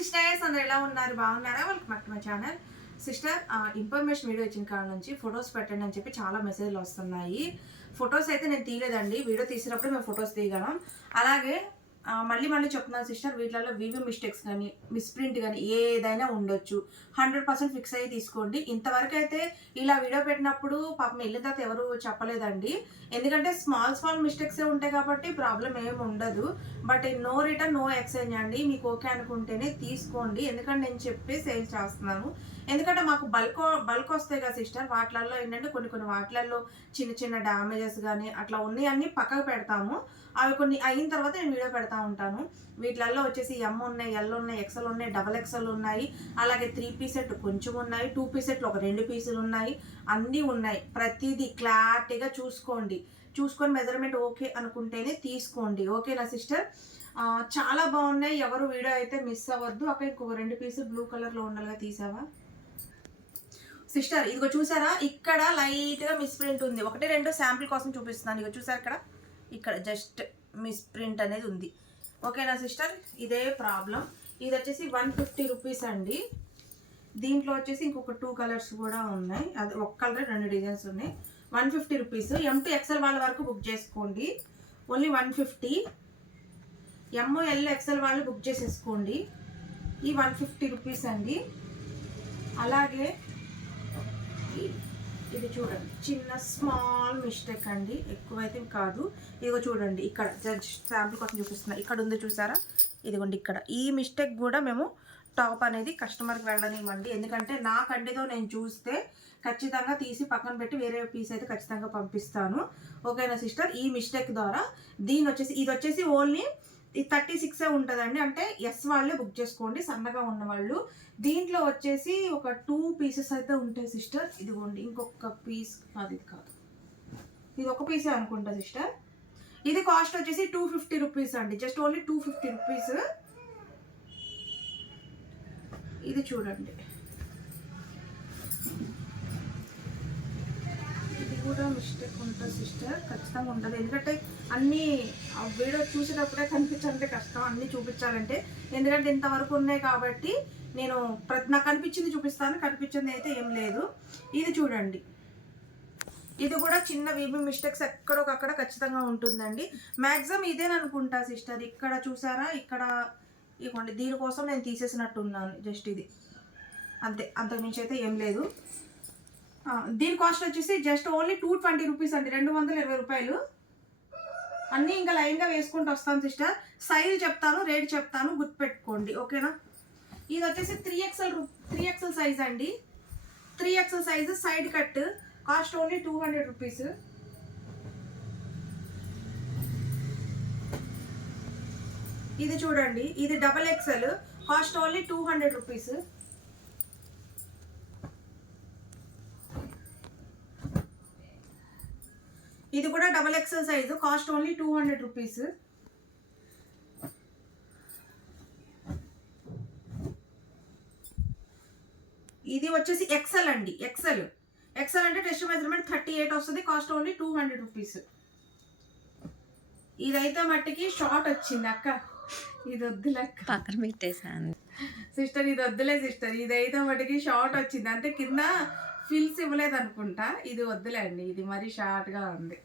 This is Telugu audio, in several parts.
సిస్టర్స్ అందరు ఎలా ఉన్నారు? బాగున్నారా? వాళ్ళకి to my channel. Sister information video వచ్చిన కాడ నుంచి ఫొటోస్ పెట్టండి అని చెప్పి చాలా మెసేజ్లు వస్తున్నాయి. ఫొటోస్ అయితే నేను తీయలేదండి. వీడియో తీసినప్పుడు మేము ఫొటోస్ తీయగలం. అలాగే మళ్ళీ మళ్ళీ చెప్తున్నాను సిస్టర్ వీటిలలో వివి మిస్టేక్స్ కానీ మిస్ప్రింట్ కానీ ఏదైనా ఉండొచ్చు. హండ్రెడ్ పర్సెంట్ ఫిక్స్ అయ్యి తీసుకోండి. ఇంతవరకు అయితే ఇలా వీడియో పెట్టినప్పుడు పాపం వెళ్ళిన తర్వాత ఎవరు చెప్పలేదండి. ఎందుకంటే స్మాల్ స్మాల్ మిస్టేక్సే ఉంటాయి కాబట్టి ప్రాబ్లం ఏమి ఉండదు. But no return no exchange అండి. మీకు ఓకే అనుకుంటేనే తీసుకోండి. ఎందుకంటే నేను చెప్పి సేల్ చేస్తున్నాను. ఎందుకంటే మాకు బల్క్ బల్క్ వస్తాయి కదా సిస్టర్. వాటిలలో ఏంటంటే కొన్ని కొన్ని వాటిలలో చిన్న చిన్న డ్యామేజెస్ కానీ అట్లా ఉన్నాయి. అన్నీ పక్కకు పెడతాము. అవి కొన్ని అయిన తర్వాత నేను వీడియో పెడతా ఉంటాను. వీటిలలో వచ్చేసి ఎమ్ ఉన్నాయి ఎల్ ఉన్నాయి ఎక్సెల్ ఉన్నాయి డబల్ ఎక్సెల్ ఉన్నాయి. అలాగే త్రీ పీస్ సెట్ కొంచెం ఉన్నాయి. టూ పీస్ సెట్లు ఒక రెండు పీసులు ఉన్నాయి. అన్నీ ఉన్నాయి. ప్రతిదీ క్లారిటీగా చూసుకోండి. చూసుకొని మెజర్మెంట్ ఓకే అనుకుంటేనే తీసుకోండి. ఓకేనా సిస్టర్? చాలా బాగున్నాయి. ఎవరు వీడియో అయితే మిస్ అవ్వద్దు. అక్కడ ఇంకొక రెండు పీసులు బ్లూ కలర్లో ఉండాలిగా తీసావా? సిస్టర్ ఇదిగో చూసారా? ఇక్కడ లైట్గా మిస్ప్రింట్ ఉంది. ఒకటి రెండు శాంపిల్ కోసం చూపిస్తున్నాను. ఇదిగో చూసారు ఇక్కడ? ఇక్కడ జస్ట్ మిస్ప్రింట్ అనేది ఉంది. ఓకేనా సిస్టర్? ఇదే ప్రాబ్లం. ఇది వచ్చేసి వన్ ఫిఫ్టీ రూపీస్ అండి. దీంట్లో వచ్చేసి ఇంకొక టూ కలర్స్ కూడా ఉన్నాయి. అది ఒక కలర్ రెండు డిజైన్స్ ఉన్నాయి. One fifty rupees. M to XL వాళ్ళ వరకు బుక్ చేసుకోండి. Only one fifty. M L XL వాళ్ళు బుక్ చేసేసుకోండి. ఈ వన్ ఫిఫ్టీ రూపీస్ అండి. అలాగే ఇది చూడండి. చిన్న స్మాల్ మిస్టేక్ అండి. ఎక్కువైతే కాదు. ఇదిగో చూడండి. ఇక్కడ జస్ట్ శాంపుల్ కోసం చూపిస్తున్నా. ఇక్కడ ఉంది చూసారా? ఇదిగోండి ఇక్కడ. ఈ మిస్టేక్ కూడా మేము టాప్ అనేది కస్టమర్కి వెళ్ళనివ్వండి. ఎందుకంటే నా కంటితో నేను చూస్తే ఖచ్చితంగా తీసి పక్కన పెట్టి వేరే పీస్ అయితే ఖచ్చితంగా పంపిస్తాను. ఓకేనా సిస్టర్ ఈ మిస్టేక్ ద్వారా దీని వచ్చేసి ఇది వచ్చేసి ఓన్లీ ఈ థర్టీ సిక్సే ఉంటుందండి. అంటే ఎస్ వాళ్ళే బుక్ చేసుకోండి. సన్నగా ఉన్న వాళ్ళు. దీంట్లో వచ్చేసి ఒక టూ పీసెస్ అయితే ఉంటాయి సిస్టర్ ఇదిగోండి ఇంకొక పీస్ అది కాదు. ఇది ఒక పీసే అనుకుంటా సిస్టర్ ఇది కాస్ట్ వచ్చేసి టూ ఫిఫ్టీ రూపీస్ అండి. Just only two fifty rupees ఇది చూడండి. ఇది కూడా మిస్టేక్ ఉంటుంది సిస్టర్ ఖచ్చితంగా ఉంటుంది. ఎందుకంటే అన్నీ వీడియో చూసేటప్పుడే కనిపించాలంటే కష్టం అన్నీ చూపించాలంటే. ఎందుకంటే ఇంతవరకు ఉన్నాయి కాబట్టి నేను ప్రతి నాకు కనిపించింది చూపిస్తాను కనిపించింది అయితే ఏం లేదు. ఇది చూడండి. ఇది కూడా చిన్న వీబీ మిస్టేక్స్ ఎక్కడొకక్కడ ఖచ్చితంగా ఉంటుందండి. మ్యాక్సిమం ఇదేననుకుంటా సిస్టర్ ఇక్కడ చూసారా? ఇక్కడ ఇవ్వండి. దీనికోసం నేను తీసేసినట్టున్నాను జస్ట్ ఇది. అంతే అంతకుమించి అయితే ఏం లేదు. దీని కాస్ట్ వచ్చేసి just only two twenty rupees అండి. రెండు వందల ఇరవై రూపాయలు. అన్నీ ఇంకా లైన్గా వేసుకుంటూ వస్తాను సిస్టర్. సైజు చెప్తాను రేట్ చెప్తాను గుర్తుపెట్టుకోండి ఓకేనా? ఇది వచ్చేసి three XL three XL size అండి. Three XL size side cut cost only two hundred rupees ఇది చూడండి ఇది double XL cost only two hundred rupees కూడా double XL size cost only two hundred rupees ఇది వచ్చేసి ఎక్సెల్ అండి ఎక్సెల్ ఎక్సెల్ అంటే టెస్ట్ మెజర్మెంట్ థర్టీ ఎయిట్ వస్తుంది cost only two hundred rupees ఇదైతే మట్టికి షార్ట్ వచ్చింది అక్క. ఇది వద్దు లెక్క. పక్కన పెట్టేసాను సిస్టర్ ఇది వద్దులే సిస్టర్ ఇదైతే మటుకి షార్ట్ వచ్చింది. అంటే కింద ఫిల్స్ ఇవ్వలేదు అనుకుంటా. ఇది వద్దులే అండి. ఇది మరీ షార్ట్గా ఉంది.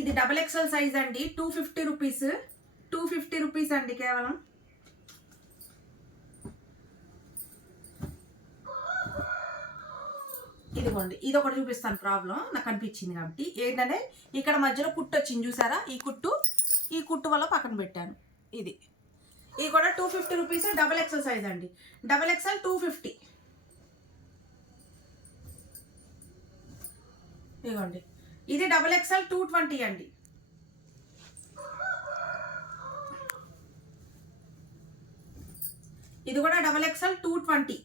ఇది డబల్ ఎక్స్ఎల్ సైజ్ అండి. Two fifty rupees two fifty rupees అండి కేవలం. ఇదిగోండి ఇది ఒకటి చూపిస్తాను ప్రాబ్లం. నాకు అనిపించింది కాబట్టి. ఏంటంటే ఇక్కడ మధ్యలో కుట్టు వచ్చింది చూసారా? ఈ కుట్టు ఈ కుట్టు వల్ల పక్కన పెట్టాను. ఇది. ఇది కూడా two fifty rupees double XL size అండి. డబల్ ఎక్సెల్ టూ ఫిఫ్టీ ఇదిగోండి. ఇది డబల్ ఎక్స్ఎల్ టూ ట్వంటీ అండి. ఇది కూడా డబల్ ఎక్స్ఎల్ టూ ట్వంటీ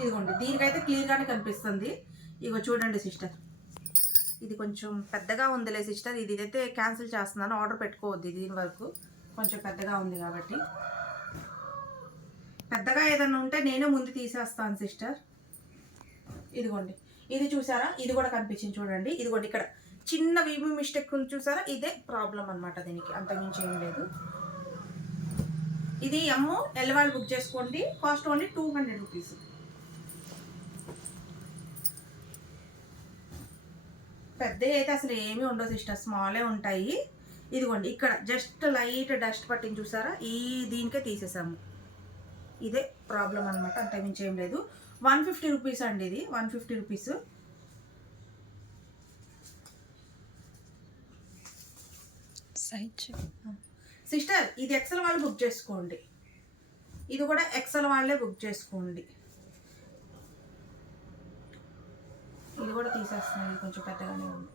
ఇదిగోండి దీనికైతే క్లియర్గానే కనిపిస్తుంది. ఇగో చూడండి సిస్టర్. ఇది కొంచెం పెద్దగా ఉందిలే సిస్టర్. ఇది అయితే క్యాన్సిల్ చేస్తున్నాను. ఆర్డర్ పెట్టుకోవద్దు దీని వరకు. కొంచెం పెద్దగా ఉంది కాబట్టి. పెద్దగా ఏదైనా ఉంటే నేనే ముందు తీసేస్తాను సిస్టర్. ఇదిగోండి. ఇది చూసారా? ఇది కూడా కనిపించింది చూడండి. ఇదిగోండి ఇక్కడ. చిన్న వీవి మిస్టేక్ ఉంది చూసారా? ఇదే ప్రాబ్లం అనమాట దీనికి. అంతకుమించి ఏం లేదు. ఇది ఎమ్ము ఎల్వాళ్ళు బుక్ చేసుకోండి. Cost only two hundred rupees. పెద్ద అయితే అసలు ఏమీ ఉండవు సిస్టర్. స్మాలే ఉంటాయి. ఇదిగోండి ఇక్కడ. జస్ట్ లైట్ డస్ట్ పట్టింది చూసారా? ఈ దీనికే తీసేసాము. ఇదే ప్రాబ్లం అనమాట అంతకుమించి ఏం లేదు. వన్ ఫిఫ్టీ రూపీస్ అండి ఇది. వన్ ఫిఫ్టీ రూపీస్ సిస్టర్ ఇది ఎక్సెల్ వాళ్ళు బుక్ చేసుకోండి. ఇది కూడా ఎక్సెల్ వాళ్ళే బుక్ చేసుకోండి. ఇది కూడా తీసేస్తున్నాను కొంచెం పెద్దగానే ఉంది.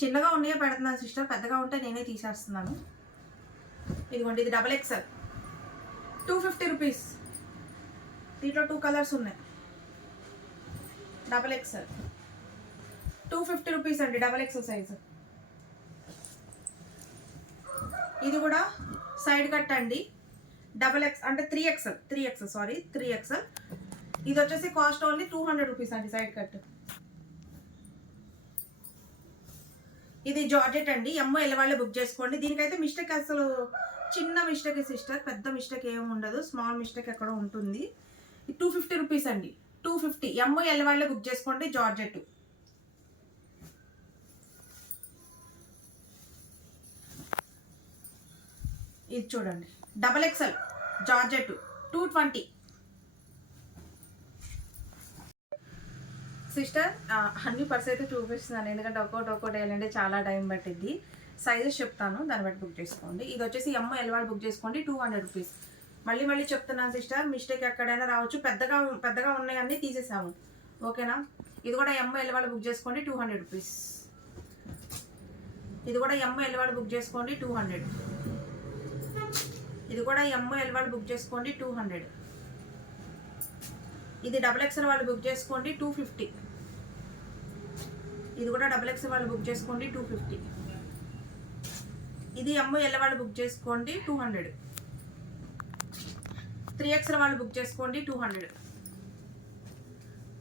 చిన్నగా ఉన్నాయో పెడుతున్నాను సిస్టర్ పెద్దగా ఉంటే నేనే తీసేస్తున్నాను. ఇదిగోండి ఇది double XL two fifty rupees దీంట్లో టూ కలర్స్ ఉన్నాయి. Double XL two fifty rupees అండి డబల్ ఎక్సెల్ సైజు ఇది కూడా సైడ్ కట్ అండి. డబల్ ఎక్స్ అంటే three XL three XL sorry three XL ఇది వచ్చేసి cost only two hundred rupees అండి సైడ్ కట్ ఇది జార్జెట్ అండి. ఎమ్మో వాళ్ళే బుక్ చేసుకోండి. దీనికైతే మిస్టేక్ అసలు చిన్న మిస్టేక్ సిస్టర్. పెద్ద మిస్టేక్ ఏమి ఉండదు. స్మాల్ మిస్టేక్ ఎక్కడో ఉంటుంది. టూ ఫిఫ్టీ రూపీస్ అండి. టూ ఫిఫ్టీ ఎమ్మో వాళ్ళే బుక్ చేసుకోండి. జార్జెట్. ఇది చూడండి. Double XL georgette. Two twenty sister అన్ని పర్స్ అయితే చూపిస్తున్నాను ఎందుకంటే ఒక్కోటి ఒక్కోటి వేయాలంటే చాలా టైం పట్టింది సైజెస్ చెప్తాను దాన్ని బట్టి బుక్ చేసుకోండి. ఇది వచ్చేసి ఎమ్మ ఎల్వాడు బుక్ చేసుకోండి టూ హండ్రెడ్ రూపీస్. మళ్ళీ మళ్ళీ చెప్తున్నాను సిస్టర్ మిస్టేక్ ఎక్కడైనా రావచ్చు. పెద్దగా పెద్దగా ఉన్నాయన్నీ తీసేసాము. ఓకేనా? ఇది కూడా ఎమ్మ ఎల్వాడు బుక్ చేసుకోండి టూ హండ్రెడ్ రూపీస్. ఇది కూడా ఎమ్మ ఎల్వాడు బుక్ చేసుకోండి టూ హండ్రెడ్. ఇది కూడా ఎమ్మ ఎల్వాడు బుక్ చేసుకోండి టూ హండ్రెడ్. ఇది డబుల్ ఎక్స్ఎల్ వాళ్ళు బుక్ చేసుకోండి టూ ఫిఫ్టీ ఇది కూడా డబుల్ ఎక్స్ఎల్ వాళ్ళు బుక్ చేసుకోండి టూ ఫిఫ్టీ ఇది ఎమ్ ఎల్ వాళ్ళు బుక్ చేసుకోండి టూ హండ్రెడ్ త్రీ ఎక్స్ఎల్ వాళ్ళు బుక్ చేసుకోండి టూ హండ్రెడ్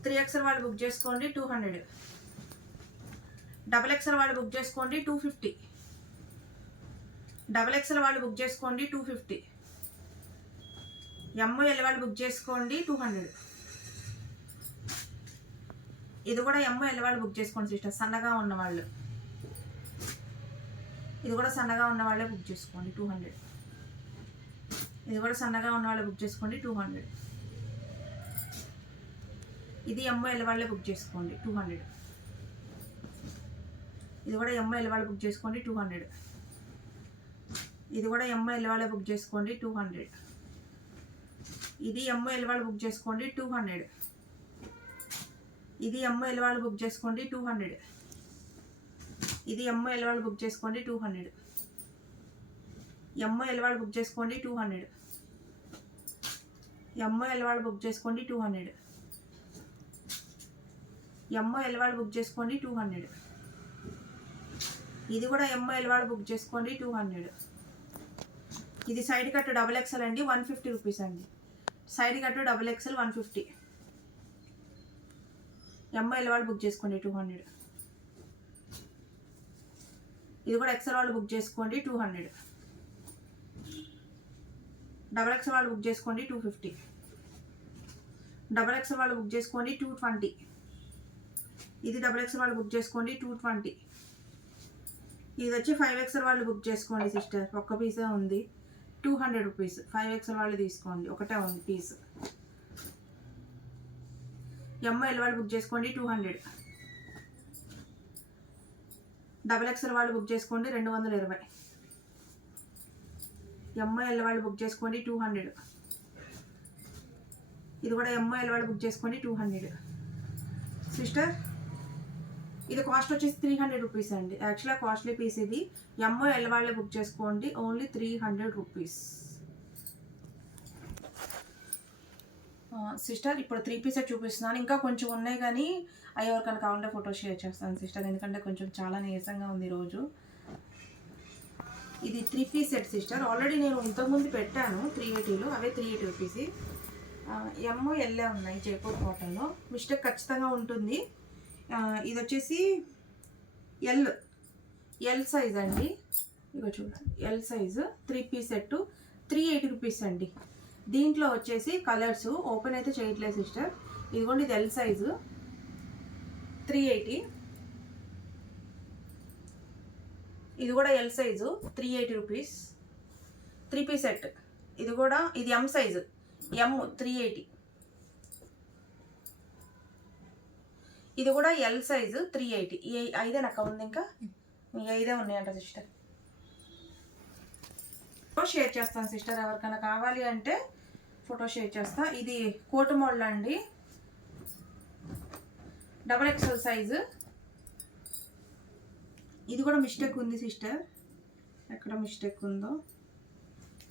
త్రీ ఎక్స్ఎల్ వాళ్ళు బుక్ చేసుకోండి టూ హండ్రెడ్ డబుల్ ఎక్స్ఎల్ వాళ్ళు బుక్ చేసుకోండి టూ ఫిఫ్టీ డబల్ ఎక్స్ఎల్ వాళ్ళు బుక్ చేసుకోండి టూ ఫిఫ్టీ ఎంఓఎల్ వాళ్ళు బుక్ చేసుకోండి టూ హండ్రెడ్ ఇది కూడా ఎంఓఎల్ వాళ్ళు బుక్ చేసుకోండి సిస్టర్. సన్నగా ఉన్నవాళ్ళు. ఇది కూడా సన్నగా ఉన్నవాళ్ళే బుక్ చేసుకోండి టూ హండ్రెడ్. ఇది కూడా సన్నగా ఉన్నవాళ్ళే బుక్ చేసుకోండి టూ హండ్రెడ్. ఇది ఎంఓఎల్ వాళ్ళే బుక్ చేసుకోండి టూ హండ్రెడ్. ఇది కూడా ఎంఐఎల్ వాళ్ళు బుక్ చేసుకోండి టూ హండ్రెడ్. ఇది కూడా ఎంఐఎల్ వాళ్ళే బుక్ చేసుకోండి టూ హండ్రెడ్. ఇది ఎంఐఎల్ వాళ్ళు బుక్ చేసుకోండి టూ హండ్రెడ్. ఇది అమ్మ ఎలవాళ్ళు బుక్ చేసుకోండి టూ హండ్రెడ్ ఇది అమ్మ ఎలవాళ్ళు బుక్ చేసుకోండి టూ హండ్రెడ్ ఎంఐఎల్ ఎలవాళ్ళు బుక్ చేసుకోండి టూ హండ్రెడ్ ఎంఐఎల్ ఎలవాళ్ళు బుక్ చేసుకోండి టూ హండ్రెడ్ ఎంఐఎల్ ఎలవాళ్ళు బుక్ చేసుకోండి టూ హండ్రెడ్ ఇది కూడా ఎంఐఎల్ ఎలవాళ్ళు బుక్ చేసుకోండి టూ హండ్రెడ్ ఇది సైడ్ కట్ డబుల్ ఎక్సెల్ అండి వన్ ఫిఫ్టీ రూపీస్ అండి. Side cut double XL one fifty M L వాళ్ళు బుక్ చేసుకోండి టూ హండ్రెడ్. ఇది కూడా ఎక్సెల్ వాళ్ళు బుక్ చేసుకోండి టూ హండ్రెడ్. డబల్ ఎక్స్ వాళ్ళు బుక్ చేసుకోండి టూ ఫిఫ్టీ. డబల్ ఎక్స్ వాళ్ళు బుక్ చేసుకోండి టూ ట్వంటీ. ఇది డబల్ ఎక్స్ వాళ్ళు బుక్ చేసుకోండి టూ ట్వంటీ. ఇది వచ్చి ఫైవ్ ఎక్స్ఎల్ వాళ్ళు బుక్ చేసుకోండి సిస్టర్. ఒక్క పీసే ఉంది. Two hundred rupees five X వాళ్ళు తీసుకోండి. ఒకటే ఉంది పీస్ ఎంఐఎల్ ఎల్వాడు బుక్ చేసుకోండి టూ హండ్రెడ్. డబల్ ఎక్స్ఎల్ వాళ్ళు బుక్ చేసుకోండి రెండు వందల ఇరవై. ఎంఐఎల్ వాళ్ళు బుక్ చేసుకోండి టూ హండ్రెడ్. ఇది కూడా ఎంఐఎల్ వాళ్ళు బుక్ చేసుకోండి టూ హండ్రెడ్. సిస్టర్ ఇది కాస్ట్ వచ్చేసి త్రీ హండ్రెడ్ రూపీస్ అండి. యాక్చువల్గా కాస్ట్లీ పీస్ ఇది. ఎంఓ ఎల్ వాళ్ళే బుక్ చేసుకోండి only three hundred rupees. Sister ఇప్పుడు త్రీ పీసే చూపిస్తున్నాను. ఇంకా కొంచెం ఉన్నాయి కానీ అవి ఎవరికైనా కావాలంటే ఫోటో షేర్ చేస్తాను సిస్టర్. ఎందుకంటే కొంచెం చాలా నీరసంగా ఉంది ఈరోజు ఇది three piece set sister. Already నేను ఇంతకుముందు పెట్టాను త్రీ ఎయిటీలో అవే త్రీ ఎయిటీ రూపీస్ ఎమ్ ఎల్ఏ ఉన్నాయి జైపూర్ కాటన్లో మిస్టేక్ ఖచ్చితంగా ఉంటుంది. ఇది వచ్చేసి ఎల్ ఎల్ సైజ్ అండి. ఇక చూడండి L size three piece set three eighty rupees అండి. దీంట్లో వచ్చేసి కలర్స్ ఓపెన్ అయితే చేయట్లేదు సిస్టర్. ఇదిగోండి ఇది ఎల్ సైజు త్రీ ఎయిటీ ఇది కూడా L size three eighty rupees three piece set ఇది కూడా ఇది M size M three eighty ఇది కూడా ఎల్ సైజు త్రీ ఎయిటీ ఈ ఐదే నాకు ఉంది ఇంకా? ఈ ఐదే ఉన్నాయంట సిస్టర్. షేర్ చేస్తాను సిస్టర్ ఎవరికైనా కావాలి అంటే ఫోటో షేర్ చేస్తా. ఇది కోటు మోడల్ అండి. Double XL size. ఇది కూడా మిస్టేక్ ఉంది సిస్టర్. ఎక్కడ మిస్టేక్ ఉందో.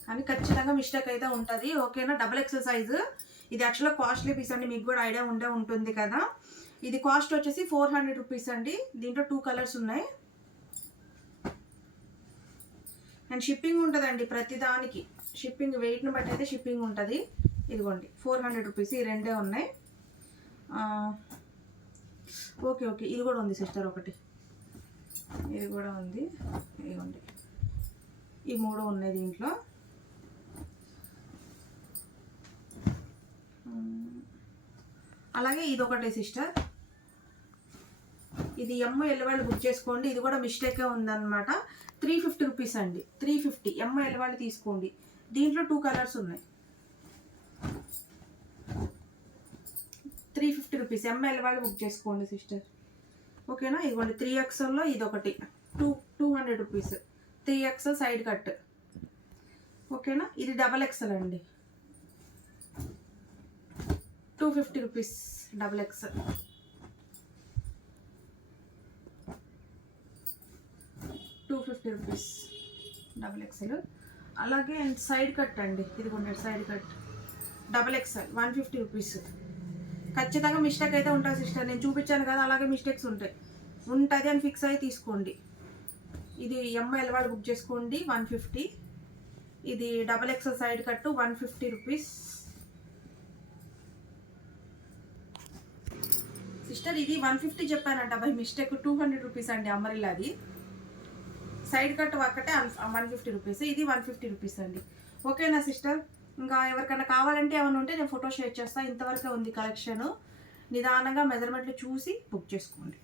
కానీ ఖచ్చితంగా మిస్టేక్ అయితే ఉంటుంది. ఓకేనా? Double XL size. ఇది యాక్చువల్గా కాస్ట్లీ పీస్ అండి. మీకు కూడా ఐడియా ఉండే ఉంటుంది కదా. ఇది కాస్ట్ వచ్చేసి ఫోర్ హండ్రెడ్ రూపీస్ అండి. దీంట్లో టూ కలర్స్ ఉన్నాయి. అండ్ షిప్పింగ్ ఉంటుందండి ప్రతి దానికి. షిప్పింగ్ వెయిట్ని బట్టి అయితే షిప్పింగ్ ఉంటుంది. ఇదిగోండి ఫోర్ హండ్రెడ్ రూపీస్ ఈ రెండే ఉన్నాయి. ఓకే ఓకే ఇది కూడా ఉంది సిస్టర్ ఒకటి. ఇది కూడా ఉంది. ఇదిగోండి ఈ మూడు ఉన్నాయి దీంట్లో. అలాగే ఇది ఒకటే సిస్టర్ ఇది ఎమ్మ ఎల్లవాళ్ళు బుక్ చేసుకోండి. ఇది కూడా మిస్టేకే ఉందన్నమాట. త్రీ ఫిఫ్టీ రూపీస్ అండి. త్రీ ఫిఫ్టీ ఎమ్మ ఎల్లవాళ్ళు తీసుకోండి. దీంట్లో టూ కలర్స్ ఉన్నాయి. Three fifty rupees M L వాళ్ళు బుక్ చేసుకోండి సిస్టర్ ఓకేనా ఇదిగోండి త్రీ ఎక్స్ఎల్లో ఇది ఒకటి two two hundred rupees three XL side cut ఓకేనా ఇది డబల్ ఎక్స్ఎల్ అండి. Two fifty rupees double XL two fifty rupees double XL అలాగే అండ్ సైడ్ కట్ అండి. ఇదిగోండి side cut. Double XL one fifty rupees. ఖచ్చితంగా మిస్టేక్ అయితే ఉంటుంది సిస్టర్. నేను చూపించాను కదా అలాగే మిస్టేక్స్ ఉంటాయి. ఉంటుంది అని ఫిక్స్ అయ్యి తీసుకోండి. ఇది ఎంఐఎల్ వాళ్ళు బుక్ చేసుకోండి వన్ ఫిఫ్టీ. ఇది double XL side cut one fifty rupees. Sister ఇది one fifty చెప్పానంట by mistake two hundred rupees అండి అమరిల్లాది. సైడ్ కట్ ఒక్కటే వన్ ఫిఫ్టీ రూపీస్ ఇది వన్ ఫిఫ్టీ రూపీస్ అండి. ఓకేనా సిస్టర్? ఇంకా ఎవరికైనా కావాలంటే ఏమైనా ఉంటే నేను ఫోటో షేర్ చేస్తాను ఇంతవరకే ఉంది కలెక్షన్. నిదానంగా మెజర్మెంట్లు చూసి బుక్ చేసుకోండి.